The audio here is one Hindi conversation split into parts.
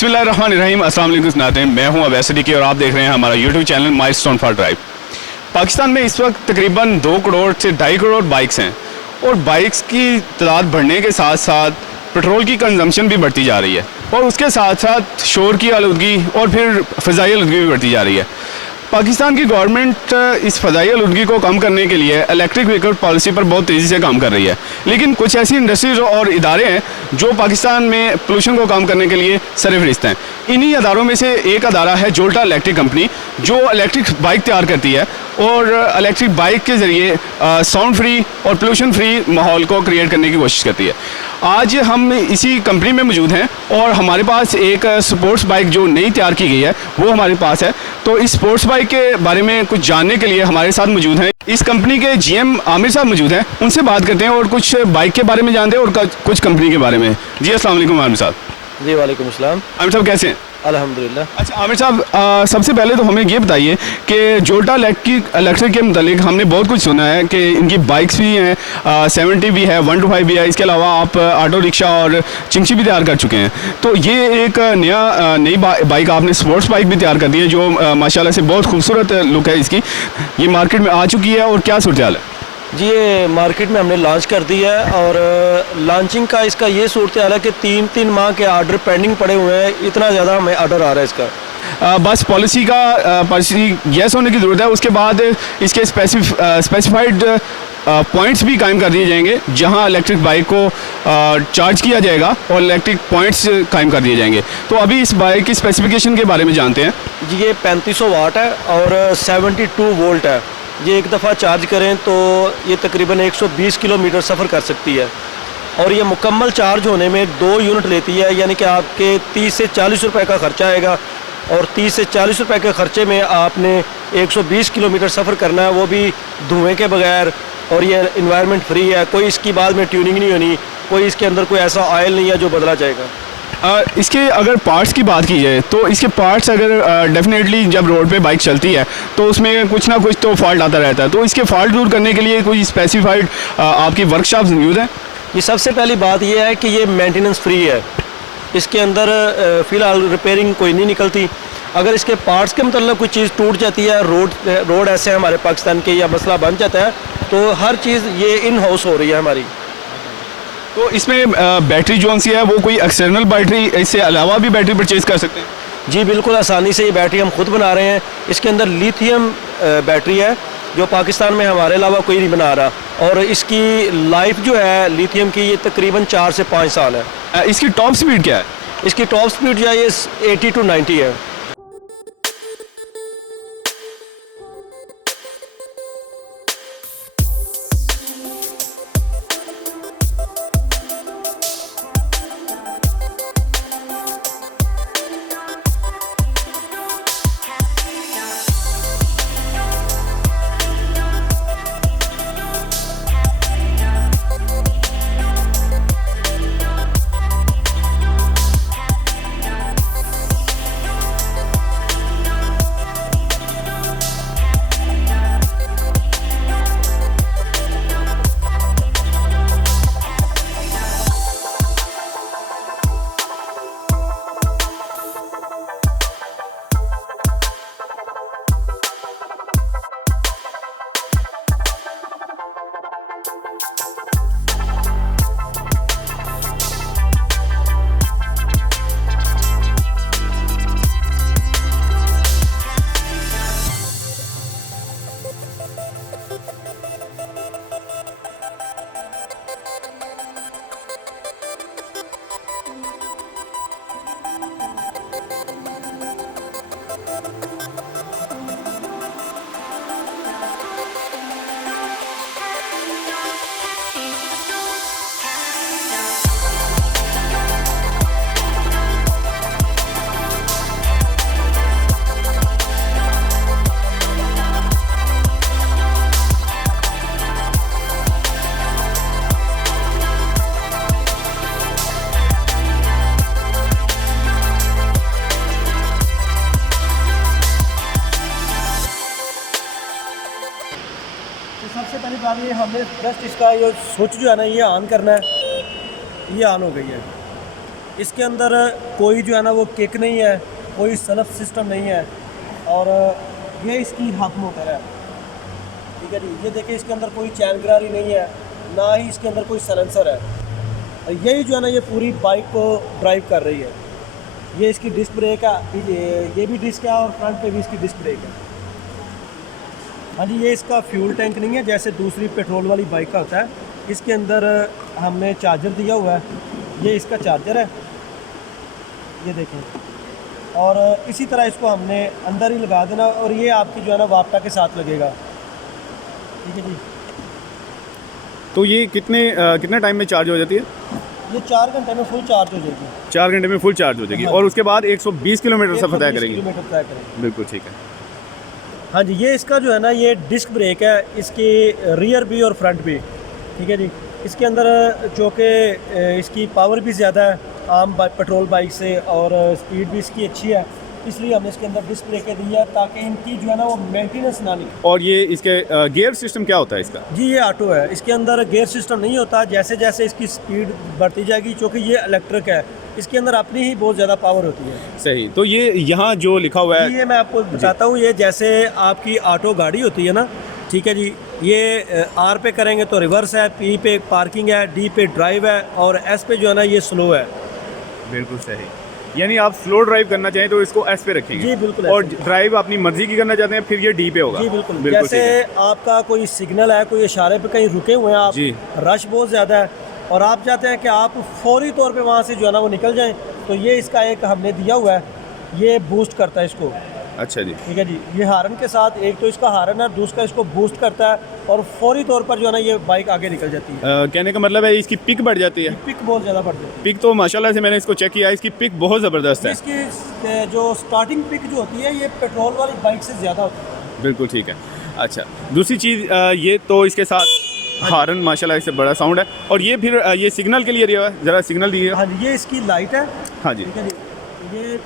बिस्मिल्लाहिर्रहमानिर्रहीम। अस्सलाम वालेकुम नाज़रीन, मैं हूं अवैस सिद्दीकी और आप देख रहे हैं हमारा YouTube channel milestone for drive. Pakistan में इस वक्त तकरीबन 2 करोड़ से 2.5 करोड़ बाइक्स हैं और बाइक्स की तादाद बढ़ने के साथ साथ पेट्रोल की कंजम्पशन भी बढ़ती जा रही है और उसके साथ साथ शोर की आलूदगी और फिर फ़ज़ाई आलूदगी भी बढ़ती जा रही है। पाकिस्तान की गवर्नमेंट इस फ़ज़ाई आलूदगी को कम करने के लिए इलेक्ट्रिक व्हीकल पॉलिसी पर बहुत तेज़ी से काम कर रही है, लेकिन कुछ ऐसी इंडस्ट्रीज और इदारे हैं जो पाकिस्तान में पोल्यूशन को कम करने के लिए सरफहरिस्त हैं। इन्हीं अदारों में से एक अदारा है जोल्टा इलेक्ट्रिक कंपनी, जो इलेक्ट्रिक बाइक तैयार करती है और इलेक्ट्रिक बाइक के ज़रिए साउंड फ्री और पोल्यूशन फ्री माहौल को क्रिएट करने की कोशिश करती है। आज हम इसी कंपनी में मौजूद हैं और हमारे पास एक स्पोर्ट्स बाइक जो नई तैयार की गई है वो हमारे पास है। तो इस स्पोर्ट्स बाइक के बारे में कुछ जानने के लिए हमारे साथ मौजूद हैं इस कंपनी के जीएम आमिर साहब मौजूद हैं, उनसे बात करते हैं और कुछ बाइक के बारे में जानते हैं और कुछ कंपनी के बारे में। जी अस्सलाम वालेकुम आमिर साहब। जी वालेकुम अस्सलाम। आमिर साहब कैसे हैं? अल्हम्दुलिल्लाह। अच्छा आमिर साहब, सबसे पहले तो हमें ये बताइए कि जोल्टा इलेक्ट्रिक के मतलब हमने बहुत कुछ सुना है कि इनकी बाइक्स भी हैं, 70 भी है, 125 भी है, इसके अलावा आप ऑटो रिक्शा और चिंगची भी तैयार कर चुके हैं। तो ये एक नई बाइक आपने स्पोर्ट्स बाइक भी तैयार कर दी है जो माशाल्लाह से बहुत खूबसूरत लुक है इसकी। ये मार्केट में आ चुकी है और क्या सूरत हाल है? जी ये मार्केट में हमने लॉन्च कर दी है और लॉन्चिंग का इसका ये सूरत हाल है कि 3 माह के ऑर्डर पेंडिंग पड़े हुए हैं, इतना ज़्यादा हमें ऑर्डर आ रहा है इसका। बस पॉलिसी यस होने की ज़रूरत है, उसके बाद इसके स्पेसिफाइड पॉइंट्स भी कायम कर दिए जाएंगे जहां इलेक्ट्रिक बाइक को चार्ज किया जाएगा और इलेक्ट्रिक पॉइंट्स कायम कर दिए जाएंगे। तो अभी इस बाइक की स्पेसिफिकेशन के बारे में जानते हैं। जी ये 3500 वाट है और 72 वोल्ट है। ये एक दफ़ा चार्ज करें तो ये तकरीबन 120 किलोमीटर सफ़र कर सकती है और ये मुकम्मल चार्ज होने में 2 यूनिट लेती है, यानी कि आपके 30 से 40 रुपए का ख़र्चा आएगा और 30 से 40 रुपए के ख़र्चे में आपने 120 किलोमीटर सफ़र करना है, वो भी धुएँ के बगैर। और ये इन्वायरमेंट फ्री है, कोई इसकी बाद में ट्यूनिंग नहीं होनी, कोई इसके अंदर कोई ऐसा ऑयल नहीं है जो बदला जाएगा। इसके अगर पार्ट्स की बात की जाए तो इसके पार्ट्स अगर डेफिनेटली जब रोड पे बाइक चलती है तो उसमें कुछ ना कुछ तो फॉल्ट आता रहता है, तो इसके फॉल्ट दूर करने के लिए कोई स्पेसिफाइड आपकी वर्कशॉप मौजूद है? ये सबसे पहली बात यह है कि ये मेंटेनेंस फ्री है, इसके अंदर फ़िलहाल रिपेयरिंग कोई नहीं निकलती। अगर इसके पार्ट्स के मतलब कोई चीज़ टूट जाती है, रोड ऐसे हमारे पाकिस्तान के या मसला बन जाता है, तो हर चीज़ ये इन हाउस हो रही है हमारी। तो इसमें बैटरी जो सी है वो कोई एक्सटर्नल बैटरी इससे अलावा भी बैटरी परचेज़ कर सकते हैं? जी बिल्कुल आसानी से ये बैटरी हम खुद बना रहे हैं। इसके अंदर लिथियम बैटरी है जो पाकिस्तान में हमारे अलावा कोई नहीं बना रहा और इसकी लाइफ जो है लिथियम की ये तकरीबन 4 से 5 साल है। इसकी टॉप स्पीड क्या है? इसकी टॉप स्पीड जो है ये 80 to 90 है। सबसे पहली बात ये हमने जस्ट इसका ये स्विच जो है ना ये ऑन करना है, ये ऑन हो गई है। इसके अंदर कोई जो है ना वो किक नहीं है, कोई सेल्फ सिस्टम नहीं है, और ये इसकी हाथ मोटर है। ठीक है जी, ये देखिए इसके अंदर कोई चैन गिरारी नहीं है, ना ही इसके अंदर कोई सलेंसर है। और यही जो है ना ये पूरी बाइक को ड्राइव कर रही है। ये इसकी डिस्क ब्रेक है, ये भी डिस्क है और फ्रंट पे भी इसकी डिस्क ब्रेक है। हाँ जी, ये इसका फ्यूल टैंक नहीं है जैसे दूसरी पेट्रोल वाली बाइक का होता है। इसके अंदर हमने चार्जर दिया हुआ है, ये इसका चार्जर है, ये देखें। और इसी तरह इसको हमने अंदर ही लगा देना और ये आपकी जो है ना वापटा के साथ लगेगा। ठीक है जी। तो ये कितने टाइम में चार्ज हो जाती है? ये 4 घंटे में फुल चार्ज हो जाएगी। 4 घंटे में फुल चार्ज हो जाएगी। हाँ। और उसके बाद 120 किलोमीटर सफ़र तय 120 करेगी। किलोमीटर तय करेगी। बिल्कुल ठीक है। हाँ जी, ये इसका जो है ना ये डिस्क ब्रेक है, इसकी रियर भी और फ्रंट भी। ठीक है जी। इसके अंदर चूँकि इसकी पावर भी ज़्यादा है आम पेट्रोल बाइक से और स्पीड भी इसकी अच्छी है, इसलिए हमने इसके अंदर डिस्क ब्रेक दी है ताकि इनकी जो है ना वो मेंटेनेंस ना निकले। और ये इसके गियर सिस्टम क्या होता है इसका? जी, ये ऑटो है, इसके अंदर गियर सिस्टम नहीं होता। जैसे जैसे इसकी स्पीड बढ़ती जाएगी, क्योंकि ये इलेक्ट्रिक है, इसके अंदर अपनी ही बहुत ज़्यादा पावर होती है। सही। तो ये यहाँ जो लिखा हुआ है, ये मैं आपको बताता हूँ, ये जैसे आपकी ऑटो गाड़ी होती है ना, ठीक है जी, ये आर पे करेंगे तो रिवर्स है, पी पे पार्किंग है, डी पे ड्राइव है और एस पे जो है ना ये स्लो है। बिल्कुल सही। यानी आप स्लो ड्राइव करना चाहें तो इसको एस पे रखेंगे। जी बिल्कुल। और ड्राइव अपनी मर्जी की करना चाहते हैं फिर ये डी पे होगा। जी बिल्कुल। ठीक जैसे है। आपका कोई सिग्नल है, कोई इशारे पे कहीं रुके हुए हैं आप, जी। रश बहुत ज़्यादा है और आप चाहते हैं कि आप फौरी तौर पे वहाँ से जो है ना वो निकल जाएं, तो ये इसका एक हमने दिया हुआ है, ये बूस्ट करता है इसको। अच्छा जी। ठीक है जी। ये हारन के साथ, एक तो इसका हारन है, दूसरा इसको बूस्ट करता है और फौरी तौर पर जो है ना ये बाइक आगे निकल जाती है। कहने का मतलब है इसकी पिक बढ़ जाती है। पिक बहुत ज़्यादा बढ़ जाती है। पिक तो माशाल्लाह से मैंने इसको चेक किया, इसकी पिक बहुत ज़बरदस्त है। इसकी जो स्टार्टिंग पिक जो होती है ये पेट्रोल वाली बाइक से ज़्यादा होती है। बिल्कुल ठीक है। अच्छा, दूसरी चीज़ ये तो इसके साथ हारन माशाल्लाह इससे बड़ा साउंड है। और ये फिर ये सिग्नल के लिए दिया हुआ है, ज़रा सिग्नल दिए। हाँ जी, ये इसकी लाइट है। हाँ जी। ठीक है जी।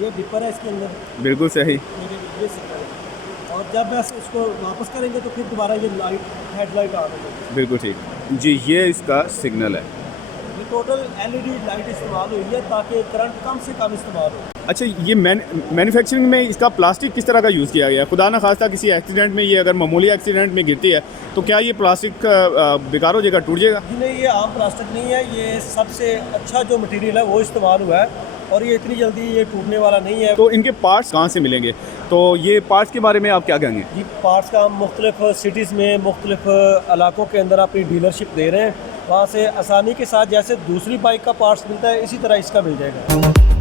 ये डिपर है इसके अंदर। बिल्कुल सही। ये सिग्नल है। और जब बस इसको वापस करेंगे तो फिर दोबारा ये लाइट हेडलाइट आ रही है। बिल्कुल ठीक जी। ये इसका सिग्नल है। ये टोटल एलईडी लाइट इस्तेमाल हुई है ताकि करंट कम से कम इस्तेमाल हो। अच्छा, ये मैन्युफैक्चरिंग में इसका प्लास्टिक किस तरह का यूज़ किया गया? खुदा ना खास्ता किसी एक्सीडेंट में, ये अगर मामूली एक्सीडेंट में गिरती है तो क्या ये प्लास्टिक बेकार हो जाएगा, टूट जाएगा? जी नहीं, ये आम प्लास्टिक नहीं है, ये सबसे अच्छा जो मटेरियल है वो इस्तेमाल हुआ है और ये इतनी जल्दी ये टूटने वाला नहीं है। तो इनके पार्ट्स कहाँ से मिलेंगे? तो ये पार्ट्स के बारे में आप क्या कहेंगे? जी, पार्ट्स का हम मुख्तलिफ सिटीज़ में मुख्तलिफ इलाकों के अंदर अपनी डीलरशिप दे रहे हैं, वहाँ से आसानी के साथ जैसे दूसरी बाइक का पार्ट्स मिलता है इसी तरह इसका मिल जाएगा।